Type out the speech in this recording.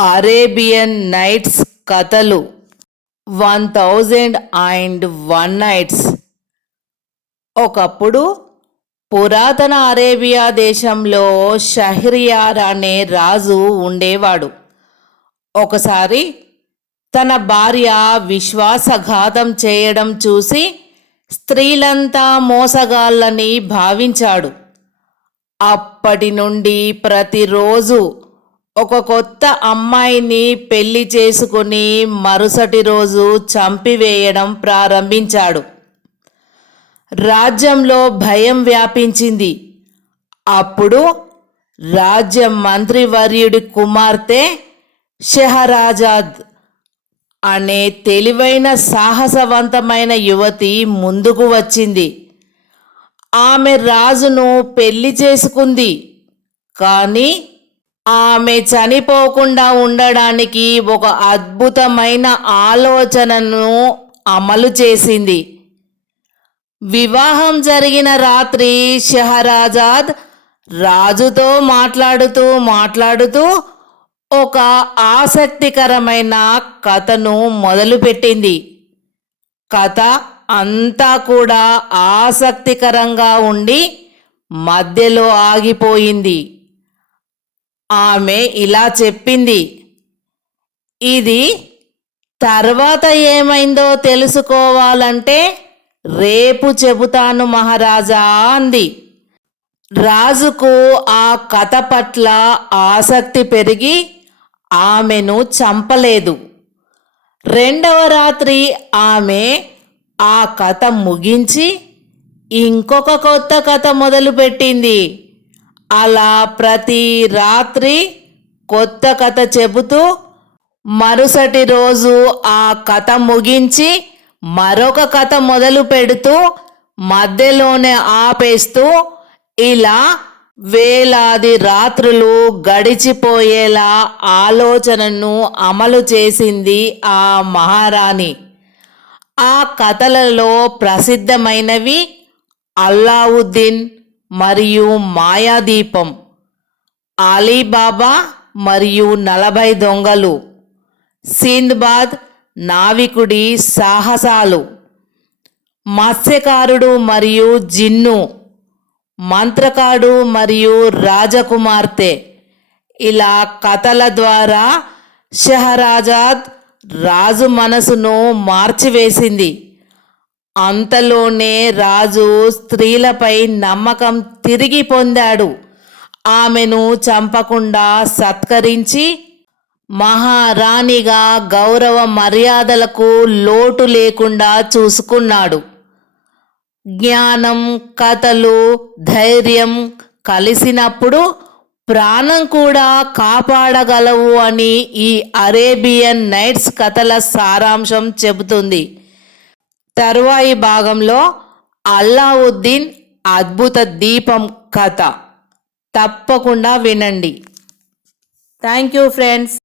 Arabian nights కథలు. One thousand and one nights. ఒకప్పుడు పురాతన అరేబియా దేశంలో షహ్రియార్ అనే రాజు ఉండేవాడు. ఒకసారి తన భార్య విశ్వాసఘాతం చేయడం చూసి స్త్రీలంతా మోసగాళ్ళని భావించాడు. అప్పటి నుండి ప్రతిరోజు ఒక కొత్త అమ్మాయిని పెళ్ళి చేసుకుని మరుసటి రోజు చంపివేయడం ప్రారంభించాడు. రాజ్యంలో భయం వ్యాపించింది. అప్పుడు రాజ్య మంత్రివర్యుడి కుమార్తె షెహరాజాద్ అనే తెలివైన సాహసవంతమైన యువతి ముందుకు వచ్చింది. ఆమె రాజును పెళ్ళి చేసుకుంది. కానీ ఆమె చనిపోకుండా ఉండడానికి ఒక అద్భుతమైన ఆలోచనను అమలు చేసింది. వివాహం జరిగిన రాత్రి షహరాజాద్ రాజుతో మాట్లాడుతూ మాట్లాడుతూ ఒక ఆసక్తికరమైన కథను మొదలుపెట్టింది. కథ అంతా కూడా ఆసక్తికరంగా ఉండి మధ్యలో ఆగిపోయింది. ఆమె ఇలా చెప్పింది. ఇది తర్వాత ఏమైందో తెలుసుకోవాలంటే రేపు చెబుతాను మహారాజా అంది. రాజుకు ఆ కథ పట్ల ఆసక్తి పెరిగి ఆమెను చంపలేదు. రెండవ రాత్రి ఆమె ఆ కథ ముగించి ఇంకొక కొత్త కథ మొదలుపెట్టింది. అలా ప్రతి రాత్రి కొత్త కథ చెబుతూ మరుసటి రోజు ఆ కథ ముగించి మరొక కథ మొదలు పెడుతూ మధ్యలోనే ఆపేస్తూ ఇలా వేలాది రాత్రులు గడిచిపోయేలా ఆలోచనను అమలు చేసింది ఆ మహారాణి. ఆ కథలలో ప్రసిద్ధమైనవి అల్లావుద్దీన్ మరియు మాయాదీపం అలీబాబా మరియు నలభై దొంగలు సింద్బాద్ నావికుడి సాహసాలు మత్స్యకారుడు మరియు జిన్ను మంత్రకాడు మరియు రాజకుమార్తె. ఇలా కథల ద్వారా షహరాజాద్ రాజు మనసును మార్చివేసింది. అంతలోనే రాజు స్త్రీలపై నమ్మకం తిరిగి పొందాడు. ఆమెను చంపకుండా సత్కరించి మహారాణిగా గౌరవ మర్యాదలకు లోటు లేకుండా చూసుకున్నాడు. జ్ఞానం కథలు ధైర్యం కలిసినప్పుడు ప్రాణం కూడా కాపాడగలవు అని ఈ అరేబియన్ నైట్స్ కథల సారాంశం చెబుతుంది. తరువాయి భాగంలో అల్లావుద్దీన్ అద్భుత దీపం కథ. తప్పకుండా వినండి. Thank you friends.